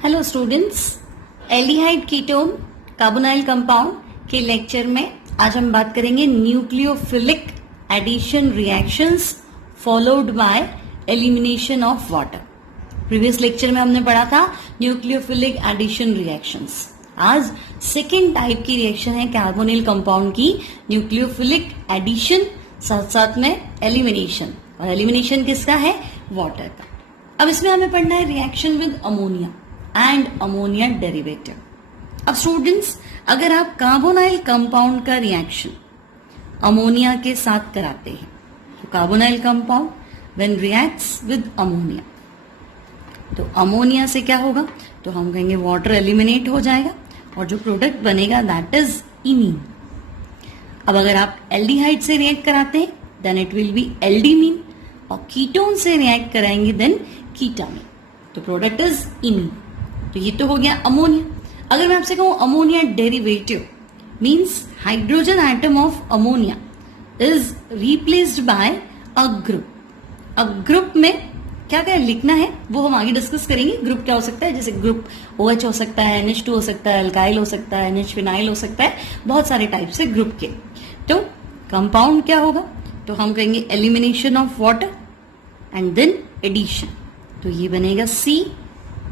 Hello students, aldehyde ketone carbonyl compound के lecture में आज हम बात करेंगे nucleophilic addition reactions followed by elimination of water. Previous lecture में हमने पढ़ा था न्यूक्लियोफिलिक एडिशन रिएक्शंस। आज सेकेंड टाइप की रिएक्शन है कार्बोनिल कंपाउंड की न्यूक्लियोफिलिक एडिशन, साथ साथ में एलिमिनेशन। और एलिमिनेशन किसका है? वाटर का। अब इसमें हमें पढ़ना है reaction with ammonia and ammonia derivative. अब स्टूडेंट्स, अगर आप कार्बोनाइल कंपाउंड का रिएक्शन अमोनिया के साथ कराते हैं तो carbonyl compound when reacts with ammonia, तो अमोनिया से क्या होगा? तो हम कहेंगे वाटर एलिमिनेट हो जाएगा और जो प्रोडक्ट बनेगा दैट इज इमीन। अब अगर आप एल्डिहाइड से रिएक्ट कराते हैं देन इट विल बी एल्डिमीन, और कीटोन से रिएक्ट कराएंगे देन कीटामीन, तो प्रोडक्ट इज इमीन। तो ये तो हो गया अमोनिया। अगर मैं आपसे कहूं ammonia derivative means hydrogen atom of ammonia is replaced by a group. अब ग्रुप में क्या क्या लिखना है वो हम आगे डिस्कस करेंगे। ग्रुप क्या हो सकता है? जैसे ग्रुप OH हो सकता है, NH2 हो सकता है, अल्काइल हो सकता है, NH फिनाइल हो सकता है, बहुत सारे टाइप से ग्रुप के। तो कंपाउंड क्या होगा? तो हम कहेंगे elimination of water and then addition, तो ये बनेगा C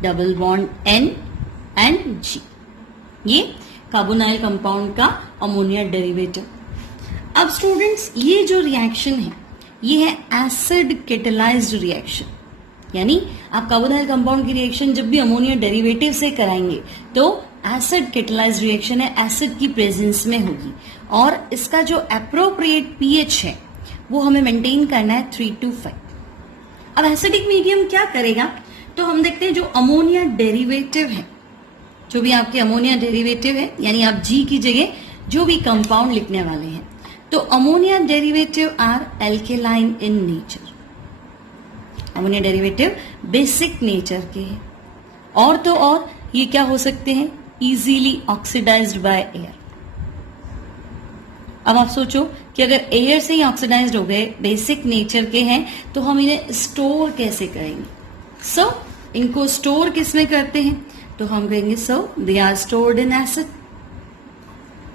double bond N and G। ये कार्बोनाइल कंपाउंड का अमोनिया डेरिवेटिव। अब स्टूडेंट्स, ये जो रिएक्शन है ये है एसिड कैटालाइज्ड रिएक्शन, यानी आप कार्बोनाइल कंपाउंड की रिएक्शन जब भी अमोनिया डेरिवेटिव से कराएंगे तो एसिड कैटालाइज्ड रिएक्शन है, एसिड की प्रेजेंस में होगी। और इसका जो एप्रोप्रिएट पीएच है वो हमें मेंटेन करना है 3 to 5। अब एसिडिक मीडियम क्या करेगा? तो हम देखते हैं जो अमोनिया डेरिवेटिव है, जो भी आपके अमोनिया डेरिवेटिव है, यानी आप G की जगह जो भी कंपाउंड लिखने वाले हैं, तो ammonia derivative are alkaline in nature. Ammonia derivative basic nature के हैं, और तो और ये क्या हो सकते हैं? Easily oxidised by air. अब आप सोचो कि अगर एयर से ही ऑक्सीडाइज्ड हो गए, बेसिक नेचर के हैं, तो हम इन्हें स्टोर कैसे करेंगे? सो इनको स्टोर किस में करते हैं? तो हम कहेंगे so they are stored in acid.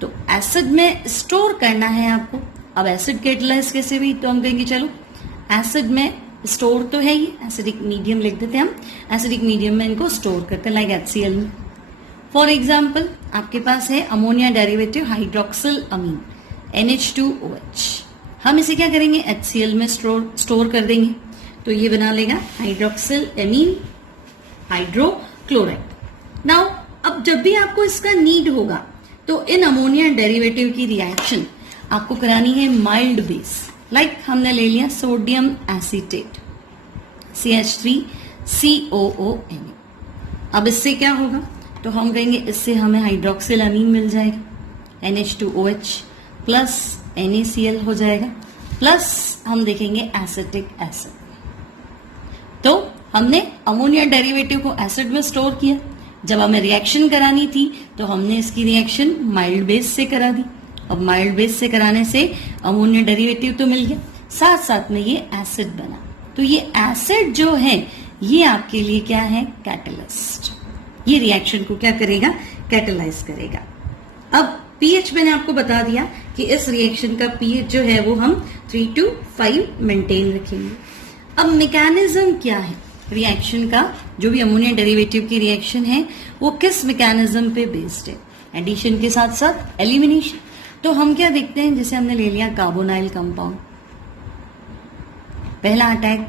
तो एसिड में स्टोर करना है आपको। अब एसिड कैटालाइज कैसे भी? तो हम कहेंगे चलो एसिड में स्टोर तो है ही, एसिडिक मीडियम लिख देते हैं हम, एसिडिक मीडियम में इनको स्टोर करते हैं लाइक HCl में। फॉर एग्जाम्पल आपके पास है अमोनिया डेरिवेटिव हाइड्रोक्सिल अमीन NH2OH। हम इसे क्या करेंगे? HCl में स्टोर कर देंगे, तो ये बना लेगा हाइड्रोक्सिल एमीन हाइड्रोक्लोराइड। नाउ अब जब भी आपको इसका नीड होगा तो इन अमोनिया डेरिवेटिव की रिएक्शन आपको करानी है माइल्ड बेस, लाइक हमने ले लिया सोडियम एसीटेट CH3COONA। अब इससे क्या होगा? तो हम कहेंगे इससे हमें हाइड्रोक्सिल अमीन मिल जाएगा, NH2OH प्लस NaCl हो जाएगा, प्लस हम देखेंगे एसिटिक एसिड। तो हमने अमोनिया डेरिवेटिव को एसिड में स्टोर किया, जब हमें रिएक्शन करानी थी तो हमने इसकी रिएक्शन माइल्ड बेस से करा दी। अब माइल्ड बेस से कराने से अमोनिया डेरिवेटिव तो मिल गया, साथ साथ में ये एसिड बना। तो ये एसिड जो है ये आपके लिए क्या है? कैटलिस्ट। ये रिएक्शन को क्या करेगा? कैटलाइज करेगा। अब पीएच मैंने आपको बता दिया कि इस रिएक्शन का पीएच जो है वो हम 3 to 5 मेंटेन रखेंगे। अब मैकेनिज्म क्या है रिएक्शन का? जो भी अमोनिया डेरिवेटिव की रिएक्शन है वो किस मैकेनिज्म पे बेस्ड है? एडिशन के साथ साथ एलिमिनेशन। तो हम क्या देखते हैं, जैसे हमने ले लिया कार्बोनाइल कंपाउंड, पहला अटैक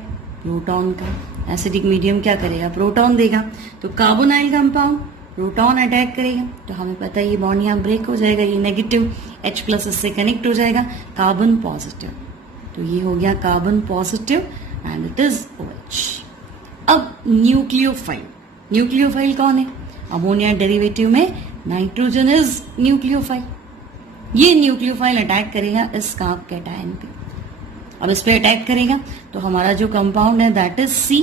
प्रोटॉन का, एसिडिक मीडियम क्या करेगा? प्रोटॉन देगा। तो कार्बोनाइल कंपाउंड प्रोटॉन अटैक करेगा, तो हमें पता है ये बॉन्ड यहाँ ब्रेक हो जाएगा, ये नेगेटिव H+ इससे कनेक्ट हो जाएगा, कार्बन पॉजिटिव। तो ये हो गया carbon positive and it is OH। अब न्यूक्लियोफाइल, न्यूक्लियोफाइल कौन है? अमोनिया डेरिवेटिव में नाइट्रोजन इज न्यूक्लियोफाइल। ये न्यूक्लियोफाइल अटैक करेगा इस कार्ब कैटायन पे। अब इस पे अटैक करेगा तो हमारा जो कंपाउंड है दैट इज C,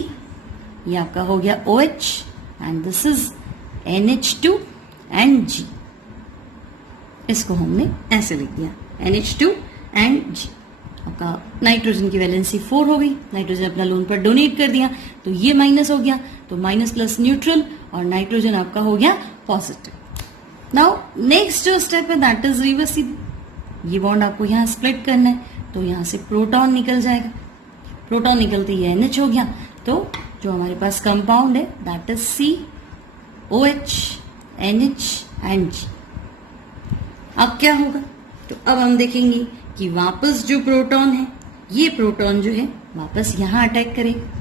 ये आपका हो गया OH and this is NH2 and G। इसको हमने ऐसे लिख दिया NH2 एंड G। आपका नाइट्रोजन की वैलेंसी 4 हो गई, नाइट्रोजन अपना लोन पर डोनेट कर दिया तो ये माइनस हो गया, तो माइनस प्लस न्यूट्रल और नाइट्रोजन आपका हो गया पॉजिटिव। नाउ नेक्स्ट जो स्टेप है दैट इज रिवर्सिबल। ये बॉन्ड आपको यहां स्प्लिट करना है, तो यहां से प्रोटॉन निकल जाएगा, प्रोटॉन निकलते ही NH हो गया, तो जो हमारे पास कंपाउंड है that is COH NH and G। अब क्या होगा, तो अब हम देखेंगे कि वापस जो प्रोटॉन है, ये प्रोटॉन जो है वापस यहां अटैक करेगा,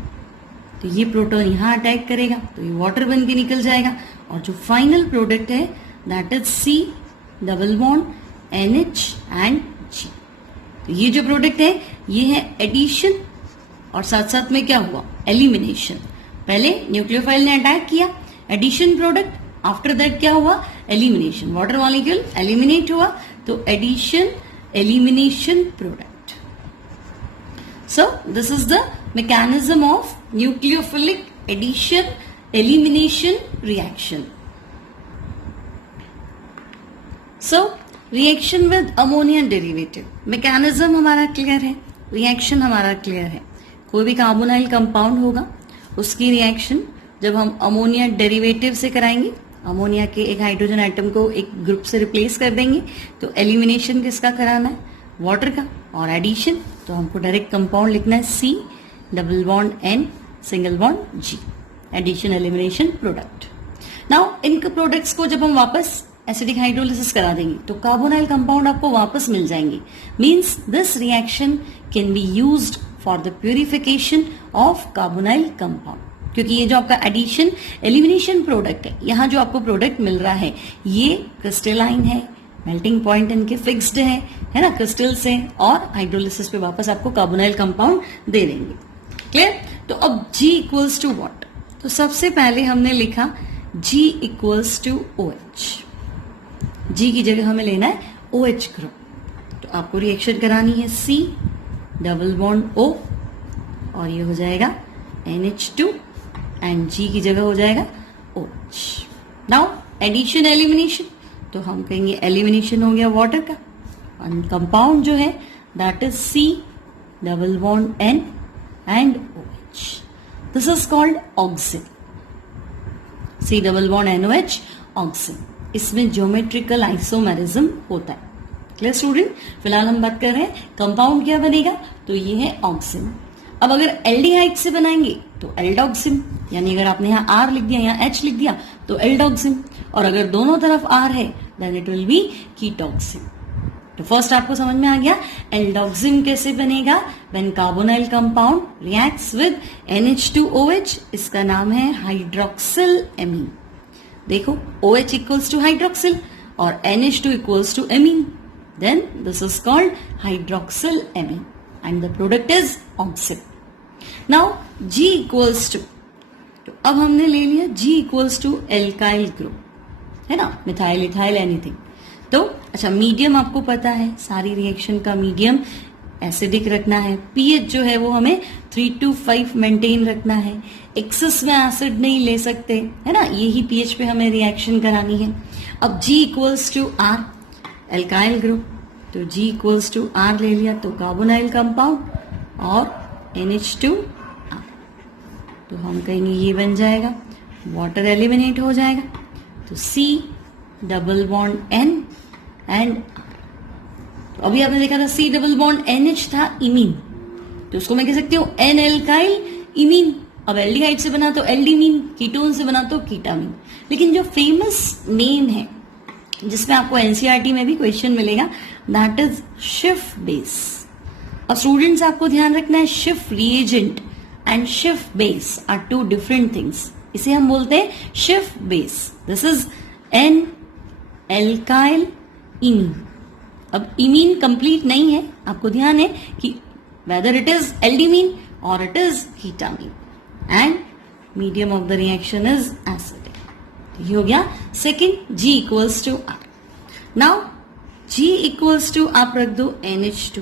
तो ये प्रोटॉन यहां अटैक करेगा तो ये वाटर बन के निकल जाएगा, और जो फाइनल प्रोडक्ट है that is C double bond NH and G। तो ये जो प्रोडक्ट है ये है एडिशन और साथ साथ में क्या हुआ, एलिमिनेशन। पहले न्यूक्लियोफाइल ने अटैक किया, एडिशन प्रोडक्ट, आफ्टर दैट क्या हुआ, एलिमिनेशन, वाटर मॉलिक्यूल एलिमिनेट हुआ, तो addition elimination product. So this is the mechanism of nucleophilic addition elimination reaction. So reaction with ammonia derivative mechanism हमारा क्लियर है, reaction हमारा clear है। कोई भी कार्बोनाइल कंपाउंड होगा उसकी रिएक्शन जब हम अमोनिया डेरिवेटिव से कराएंगे, अमोनिया के एक हाइड्रोजन एटम को एक ग्रुप से रिप्लेस कर देंगे, तो एलिमिनेशन किसका कराना है, वाटर का, और एडिशन तो हमको डायरेक्ट कंपाउंड लिखना है C double bond N single bond G, addition elimination product. Now इन प्रोडक्ट्स को जब हम वापस एसिडिक हाइड्रोलिसिस करा देंगे तो कार्बोनाइल कंपाउंड आपको वापस मिल जाएंगे। Means this reaction can be used for the purification of carbonyl compound, क्योंकि ये जो आपका एडिशन एलिमिनेशन प्रोडक्ट है, यहाँ जो आपको प्रोडक्ट मिल रहा है ये क्रिस्टलाइन है, मेल्टिंग पॉइंट इनके फिक्स्ड है ना, क्रिस्टल से, और हाइड्रोलिसिस पे वापस आपको कार्बोनाइल कंपाउंड दे देंगे। क्लियर? तो अब G इक्वल्स टू व्हाट, तो सबसे पहले हमने लिखा G equals to OH, G की जगह हमें लेना है OH ग्रुप, तो आपको रिएक्शन करानी है C डबल बॉन्ड O और ये हो जाएगा NH2 एंड G की जगह हो जाएगा OH। नाउ एडिशन एलिमिनेशन, तो हम कहेंगे एलिमिनेशन हो गया वाटर का, और कंपाउंड जो है that is C double bond N and OH। This is called auxin, C double bond NOH auxin. इसमें ज्योमेट्रिकल आइसोमेरिज्म होता है। Clear student? फिलहाल हम बात कर रहे हैं कंपाउंड क्या बनेगा, तो ये है ऑक्सिन। अब अगर एल्डिहाइड से बनाएंगे तो एल्डोक्सिन, यानी अगर आपने यहाँ R लिख दिया यहाँ H लिख दिया तो एल्डोक्सिन, और अगर दोनों तरफ R है देन इट विल बी कीटोक्सिन। तो फर्स्ट आपको समझ में आ गया एल्डोक्सिन कैसे बनेगा, when carbonyl compound reacts with NH2OH, इसका नाम है हाइड्रोक्सिल एमीन। देखो OH इक्वल्स टू हाइड्रोक्सिल और NH2 equals to amine, then this is called hydroxylamine and the product is oxime. Now G equals to, तो अब हमने ले लिया G equals to alkyl group, है ना, मिथाइल इथाइल एनीथिंग। तो अच्छा मीडियम आपको पता है, सारी रिएक्शन का मीडियम एसिडिक रखना है, पीएच जो है वो हमें 3 to 5 मेंटेन रखना है, एक्सेस में एसिड नहीं ले सकते, है ना, यही पीएच पे हमें रिएक्शन करानी है। अब G equals to R alkyl group, तो G इक्वल्स टू R ले लिया तो कार्बोनाइल कंपाउंड और NH2R, तो हम कहेंगे ये बन जाएगा, वाटर एलिमिनेट हो जाएगा, तो C double bond N and तो अभी आपने देखा था C डबल बॉन्ड NH था इमीन, तो उसको मैं कह सकती हूँ N एल्काइल इमीन। अब एल्डिहाइड से बना तो एल्डीमीन, कीटोन से बना तो कीटामीन। लेकिन जो फेमस नेम है जिसमें आपको एनसीईआरटी में भी क्वेश्चन मिलेगा दैट इज शिफ बेस। और स्टूडेंट्स आपको ध्यान रखना है Schiff reagent and Schiff base are two different things, इसे हम बोलते हैं Schiff base. This is N alkyl imine. अब इमीन कंप्लीट नहीं है, आपको ध्यान है कि वेदर इट इज एल्डीमीन और it is ketimine and medium of the reaction is acidic. ये हो गया second G equals to R। Now G equals to आप रख दो NH2,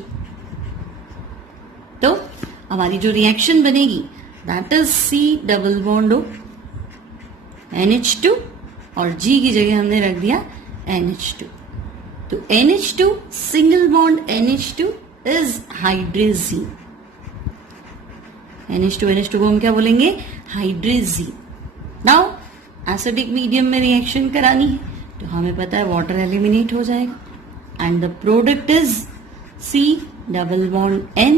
तो हमारी जो रिएक्शन बनेगी that is C double bond O NH2 और G की जगह हमने रख दिया NH2, तो NH2 single bond NH2 is हाइड्रेजीन। NH2 को हम क्या बोलेंगे? हाइड्रेजीन। नाउ एसिडिक मीडियम में रिएक्शन करानी है तो हमें पता है वाटर एलिमिनेट हो जाएगा and the product is C double bond N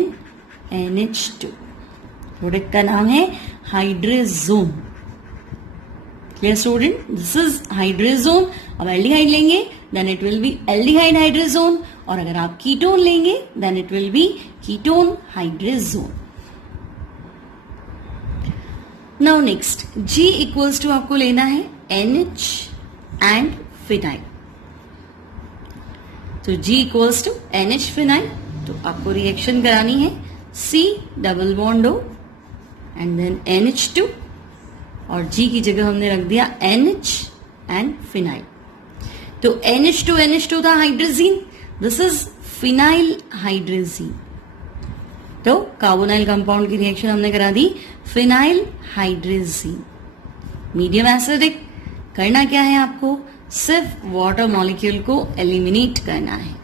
NH2। Product का नाम है hydrazone. Clear student? This is hydrazone. अब एल्डिहाइड लेंगे then it will be aldehyde hydrazone, और अगर आप कीटोन लेंगे then it will be ketone hydrazone. Now next G equals to आपको लेना है NH एंड फिनाइल। तो G equals to NH phenyl, तो आपको रिएक्शन करानी है C double bond O and then NH2, और G की जगह हमने रख दिया NH एंड फिनाइल। तो NH2 था hydrazine, this is phenyl hydrazine. तो कार्बोनाइल कंपाउंड की रिएक्शन हमने करा दी फिनाइल हाइड्रोजीन। Medium acidic. करना क्या है आपको? सिर्फ वाटर मॉलिक्यूल को एलिमिनेट करना है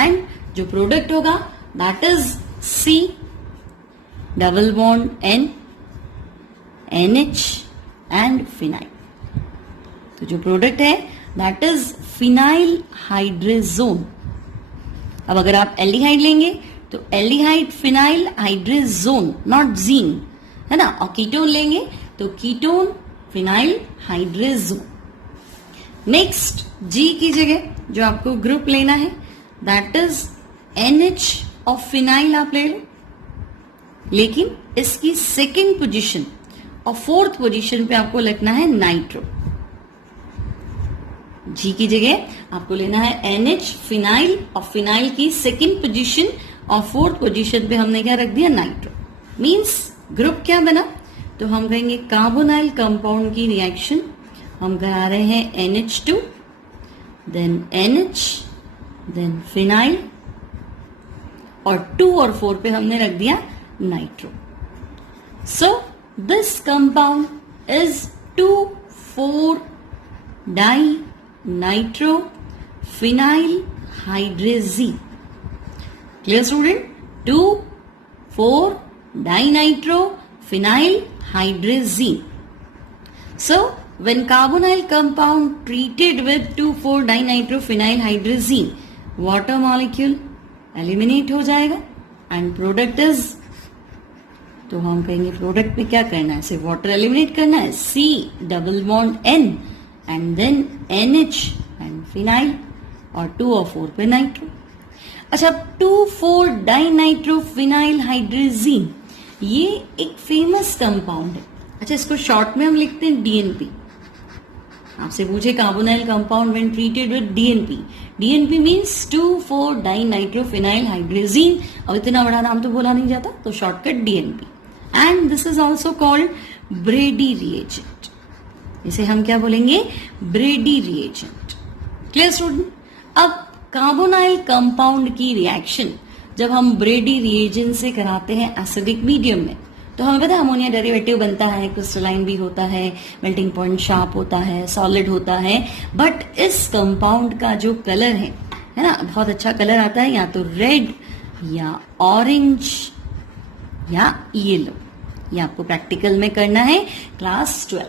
एंड जो प्रोडक्ट होगा that is C double bond N NH and phenyl. तो जो प्रोडक्ट है दैट इज फिनाइल हाइड्रेजोन। अब अगर आप एल्डिहाइड लेंगे तो aldehyde phenyl hydrazone, not gene, है ना। और कीटोन लेंगे तो ketone phenyl hydrazone. Next G की जगह जो आपको ग्रुप लेना है that is NH of phenyl आप ले लो, लेकिन इसकी सेकेंड पोजीशन और फोर्थ पोजीशन पे आपको लिखना है नाइट्रो। G की जगह आपको लेना है NH फिनाइल, और फिनाइल की सेकेंड पोजीशन और फोर्थ पोजीशन पे हमने क्या रख दिया? नाइट्रो। मींस ग्रुप क्या बना? तो हम कहेंगे कार्बोनाइल कंपाउंड की रिएक्शन हम करा रहे हैं NH2 then NH then phenyl, और 2 और 4 पे हमने रख दिया nitro. So this compound is 2,4 di nitro phenyl hydrazine. Clear student? 2,4 dinitro phenyl hydrazine. So, when carbonyl compound treated with 2,4-dinitrophenyl hydrazine, water molecule eliminate हो जाएगा and product is, तो हम कहेंगे प्रोडक्ट में क्या करना है? सिर्फ वाटर एलिमिनेट करना है, C double bond N and then NH and phenyl, और 2 और 4 पे नाइट्रो। अच्छा, 2,4-डाइनाइट्रोफिनाइल हाइड्रेजीन ये एक फेमस कंपाउंड है। अच्छा, इसको शॉर्ट में हम लिखते हैं DNP। आपसे पूछे carbonyl compound when treated with DNP, DNP means two four dinitrophenyl hydrazine. अब इतना बड़ा नाम तो बोला नहीं जाता, तो shortcut DNP। And this is also called brady reagent. इसे हम क्या बोलेंगे? Brady reagent. Clear student? अब कार्बोनाइल कंपाउंड की रिएक्शन जब हम ब्रेडी रिएजेंट से कराते हैं एसिडिक मीडियम में, तो हमें पता है अमोनिया डेरिवेटिव बनता है, क्रिस्टलाइन भी होता है, मेल्टिंग पॉइंट शार्प होता है, सॉलिड होता है। बट इस कंपाउंड का जो कलर है ना, बहुत अच्छा कलर आता है, या तो रेड या ऑरेंज या येलो। ये आपको प्रैक्टिकल में करना है क्लास 12।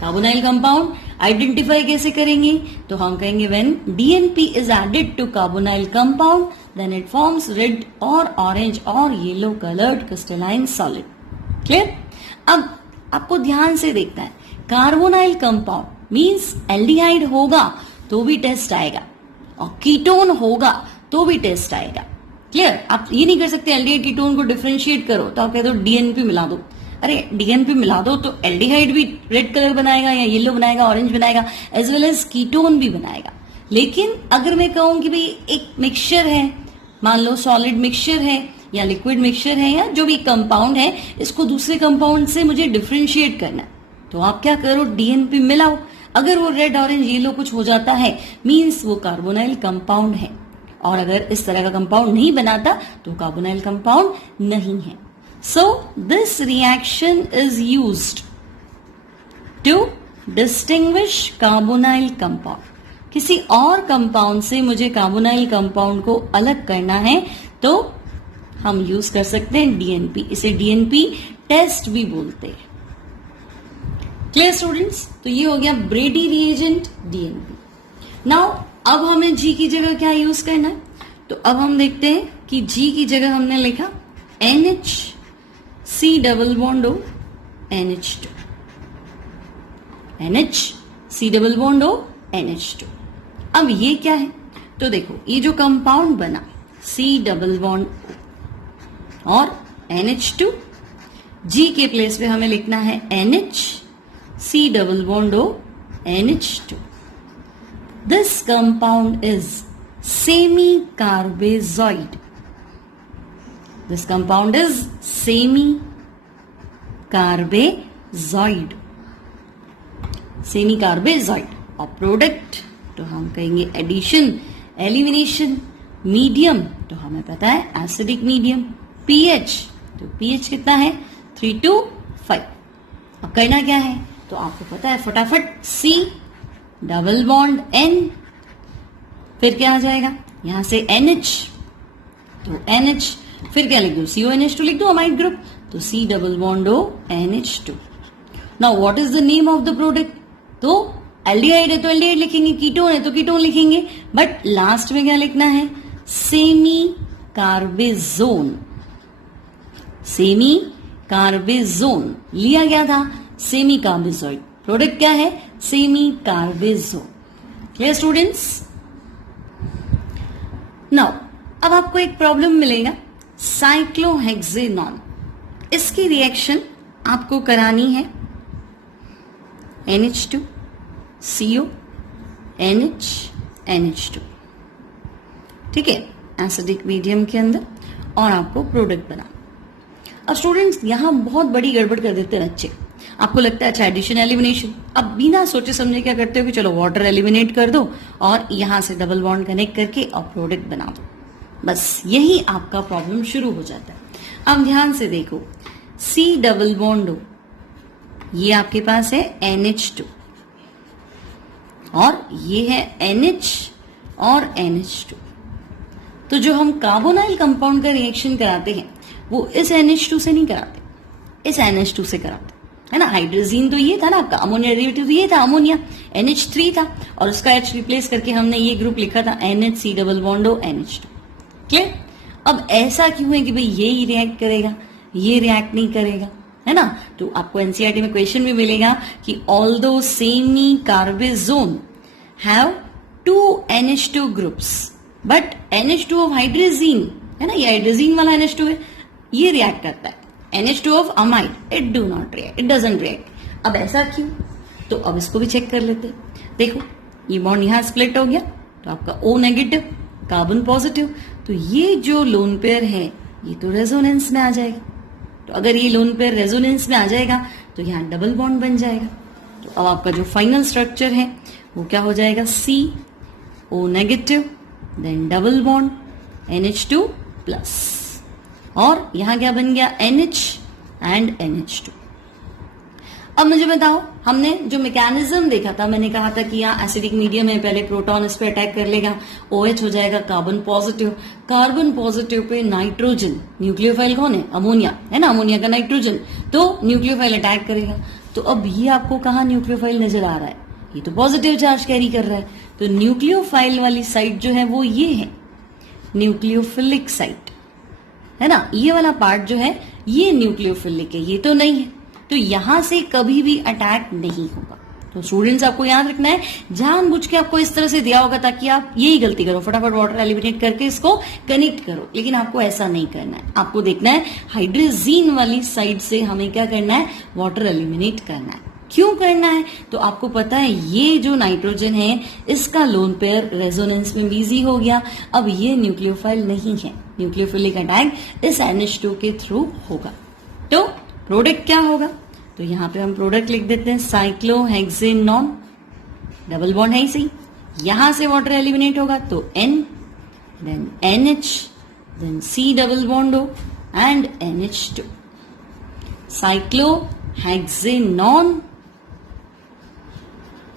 कार्बोनाइल कंपाउंड आइडेंटिफाई कैसे करेंगे? तो हम कहेंगे when DNP is added to carbonyl compound then it forms red और ऑरेंज और yellow coloured crystalline solid. Clear? अब आपको ध्यान से देखना है, कार्बोनाइल कंपाउंड मींस एल्डिहाइड होगा तो भी टेस्ट आएगा, और कीटोन होगा तो भी टेस्ट आएगा। क्लियर? आप ये नहीं कर सकते एल्डिहाइड कीटोन को डिफरेंशिएट करो तो आप कह दो DNP मिला दो। अरे DNP मिला दो तो एल्डिहाइड भी रेड कलर बनाएगा या येलो बनाएगा, ऑरेंज बनाएगा, एज वेल एज कीटोन भी बनाएगा। लेकिन अगर मैं कहूं कि भाई एक मिक्सचर है, मान लो सॉलिड मिक्सचर है या लिक्विड मिक्सचर है या जो भी कंपाउंड है, इसको दूसरे कंपाउंड से मुझे डिफरेंशिएट करना है, तो आप क्या करो? DNP मिलाओ। अगर वो रेड ऑरेंज येलो कुछ हो जाता है मींस वो कार्बोनाइल कंपाउंड है, और अगर इस तरह का कंपाउंड नहीं बनाता तो कार्बोनाइल कंपाउंड नहीं है। So this reaction is used to distinguish carbonyl compound. किसी और कंपाउंड से मुझे कार्बोनाइल कंपाउंड को अलग करना है तो हम यूज कर सकते हैं डीएनपी, इसे डीएनपी टेस्ट भी बोलते हैं। Clear students? तो ये हो गया ब्रेडी रिएजेंट डीएनपी। नाउ अब हमें जी की जगह क्या यूज करना है, तो अब हम देखते हैं कि जी की जगह हमने लिखा NH C double bond O NH2, NH C double bond O NH2। अब ये क्या है, तो देखो ये जो कंपाउंड बना C डबल बॉन्ड O और NH2, G के प्लेस पे हमें लिखना है NH C double bond O NH2। This compound is semi-carbazoid. This compound is semi-carbazoid. Semi-carbazoid और प्रोडक्ट तो हम कहेंगे एडिशन, एलिमिनेशन, मीडियम तो हमें पता है एसिडिक मीडियम, पीएच तो पीएच कितना है 3 to 5। अब करना क्या है, तो आपको पता है फटाफट C डबल बॉन्ड N, फिर क्या आ जाएगा यहां से NH, तो NH फिर क्या लिख दो CONH2 लिख दो अमाइड ग्रुप, तो C double bond O NH2। Now what is the name of the product, तो एल्डिहाइड है तो एल्डिहाइड लिखेंगे, कीटोन है तो कीटोन लिखेंगे, बट लास्ट में क्या लिखना है सेमी कार्बेजोन। सेमी कार्बेजोन लिया गया था सेमी कार्बेजोइड, प्रोडक्ट क्या है semi carbazone. Clear students? Now अब आपको एक प्रॉब्लम मिलेगा साइक्लोहेक्सेनॉन, इसकी रिएक्शन आपको करानी है NH2 CO NH NH2, ठीक है, एसिडिक मीडियम के अंदर, और आपको प्रोडक्ट बना। अब स्टूडेंट्स यहां बहुत बड़ी गड़बड़ कर देते हैं बच्चे, आपको लगता है अच्छा एडिशन एलिमिनेशन, अब बिना सोचे समझे क्या करते हो कि चलो वाटर एलिमिनेट कर दो और यहां से डबल बॉन्ड कनेक्ट करके और प्रोडक्ट बना दो, बस यही आपका प्रॉब्लम शुरू हो जाता है। अब ध्यान से देखो C डबल बॉन्ड O, ये आपके पास है NH2 और ये है NH और NH2, तो जो हम कार्बोनाइल कंपाउंड का रिएक्शन कराते हैं वो इस NH2 से नहीं कराते, इस NH2 से कराते है ना। हाइड्रोजीन तो ये था ना आपका, अमोनिया डेरिवेटिव ये था अमोनिया, NH3 था और उसका H रिप्लेस करके हमने ये ग्रुप लिखा था NHC double bond O NH2। Clear? अब ऐसा क्यों है कि भाई ये ही रिएक्ट करेगा ये रिएक्ट नहीं करेगा, है ना। तो आपको एनसीईआरटी में क्वेश्चन भी मिलेगा कि although semi carbazone have 2 NH2 groups but NH2 of hydrazine, है ना, ये हाइड्रोजीन वाला NH2 है, ये रिएक्ट करता है NH2 of amide, it do not react, it doesn't react. अब ऐसा क्यों, तो अब इसको भी चेक कर लेते हैं। देखो ये बॉन्ड यहां स्प्लिट हो गया तो आपका O नेगेटिव कार्बन पॉजिटिव, तो ये जो लोन पेयर है ये तो रेजोनेंस में आ जाएगा, तो अगर ये लोन पेयर रेजोनेंस में आ जाएगा तो यहाँ डबल बॉन्ड बन जाएगा। तो अब आपका जो फाइनल स्ट्रक्चर है वो क्या हो जाएगा CO negative then double bond NH2 plus, और यहां क्या बन गया NH एंड NH2। अब मुझे बताओ हमने जो मैकेनिज्म देखा था, मैंने कहा था कि यहाँ एसिडिक मीडियम है, पहले प्रोटॉन इस पे अटैक कर लेगा, OH हो जाएगा carbon positive, carbon positive pay nitrogen, nucleophile कौन है अमोनिया, है ना, अमोनिया का नाइट्रोजन, तो न्यूक्लियोफाइल अटैक करेगा। तो अब ये आपको कहाँ न्यूक्लियोफाइल नजर आ रहा है, ये तो पॉजिटिव चार्ज कैरी कर रहा है, तो न्यूक्लियोफाइल वाली साइड जो है वो ये है न्यूक्लियोफिलिक साइट, है ना, ये वाला पार्ट जो है ये न्यूक्लियोफिलिक है, ये तो नहीं है, तो यहां से कभी भी अटैक नहीं होगा। तो स्टूडेंट्स आपको याद रखना है, जानबूझ के आपको इस तरह से दिया होगा ताकि आप यही गलती करो, फटाफट वाटर एलिमिनेट करके इसको कनेक्ट करो, लेकिन आपको ऐसा नहीं करना है। आपको देखना है हाइड्रोजीन वाली साइड से हमें क्या करना है, वाटर एलिमिनेट करना है। क्यों करना है, तो आपको पता है ये जो नाइट्रोजन है इसका लोन पेयर रेजोनेंस में बिजी हो गया, अब ये न्यूक्लियोफाइल नहीं है, न्यूक्लियोफिलिक अटैक इस NH2 के थ्रू होगा। तो प्रोडक्ट क्या होगा, तो यहां पे हम प्रोडक्ट लिख देते हैं साइक्लोहेक्सेनॉन, डबल बॉन्ड है ही सही, यहां से वाटर एलिमिनेट होगा तो N then NH then C double bond O and NH2, cyclohexanone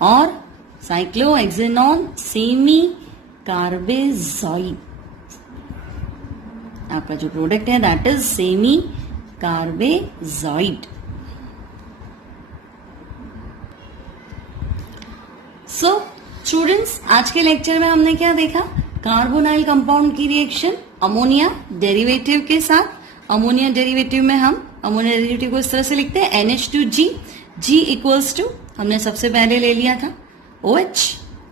और साइक्लोहेक्सेनॉन सेमी कार्बेजॉइड, आपका जो प्रोडक्ट है that is semicarbazide. So students, आज के लेक्चर में हमने क्या देखा? कार्बोनाइल कंपाउंड की रिएक्शन अमोनिया डेरिवेटिव के साथ। अमोनिया डेरिवेटिव में हम अमोनिया डेरिवेटिव को इस तरह से लिखते हैं NH2G, G इक्वल्स टू हमने सबसे पहले ले लिया था OH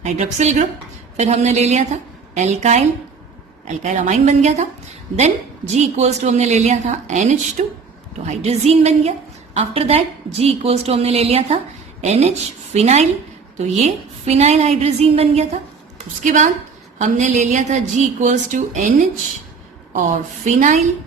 हाइड्रोक्सिल ग्रुप, फिर हमने ले लिया था एल्काइल अमाइन बन गया था। देन G इक्वल्स टू हमने ले लिया था NH2 तो हाइड्रोजीन बन गया। After that G equals to हमने ले लिया था NH फिनाइल तो ये फिनाइल हाइड्रोजीन बन गया था। उसके बाद हमने ले लिया था G इक्वल्स टू NH और फिनाइल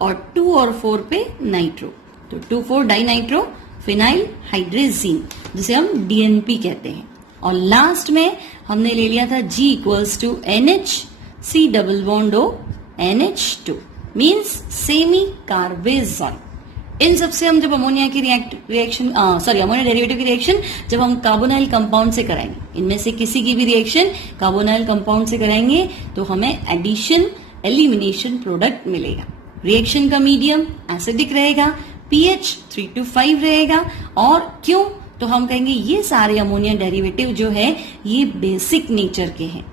और 2 और 4 पे नाइट्रो तो 2,4 डाइनाइट्रो फिनाइल हाइड्रोजीन जिसे हम DNP कहते हैं। और लास्ट में हमने ले लिया था G equals to NH C double bond O NH2 means semicarbazide. इन सबसे हम जब अमोनिया की अमोनिया डेरिवेटिव की रिएक्शन जब हम कार्बोनाइल कंपाउंड से कराएंगे, इनमें से किसी की भी रिएक्शन कार्बोनाइल कंपाउंड से कराएंगे तो हमें एडिशन एलिमिनेशन प्रोडक्ट मिलेगा। रिएक्शन का मीडियम एसिडिक रहेगा, pH 3 to 5 रहेगा। और क्यों? तो हम कहेंगे ये सारे अमोनिया डेरिवेटिव जो है ये बेसिक नेचर के हैं,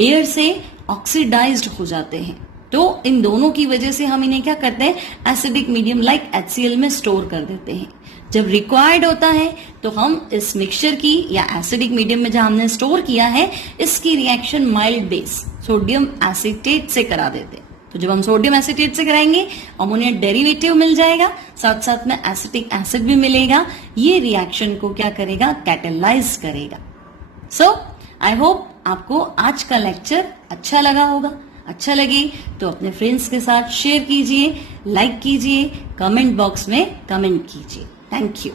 एयर से ऑक्सीडाइज्ड हो जाते हैं। तो इन दोनों की वजह से हम इन्हें क्या करते हैं? एसिडिक मीडियम लाइक HCl में स्टोर कर देते हैं। जब रिक्वायर्ड होता है तो हम इस मिक्सचर की या एसिडिक मीडियम में जहां हमने स्टोर किया है इसकी reaction mild base sodium acetate से करा देते हैं। तो जब हम सोडियम एसीटेट से कराएंगे अमोनिया डेरिवेटिव मिल जाएगा, साथ साथ में एसिटिक एसिड भी मिलेगा। ये रिएक्शन को क्या करेगा? कैटेलाइज करेगा। सो आई होप आपको आज का लेक्चर अच्छा लगा होगा। अच्छा लगे तो अपने फ्रेंड्स के साथ शेयर कीजिए, लाइक कीजिए, कमेंट बॉक्स में कमेंट कीजिए। Thank you.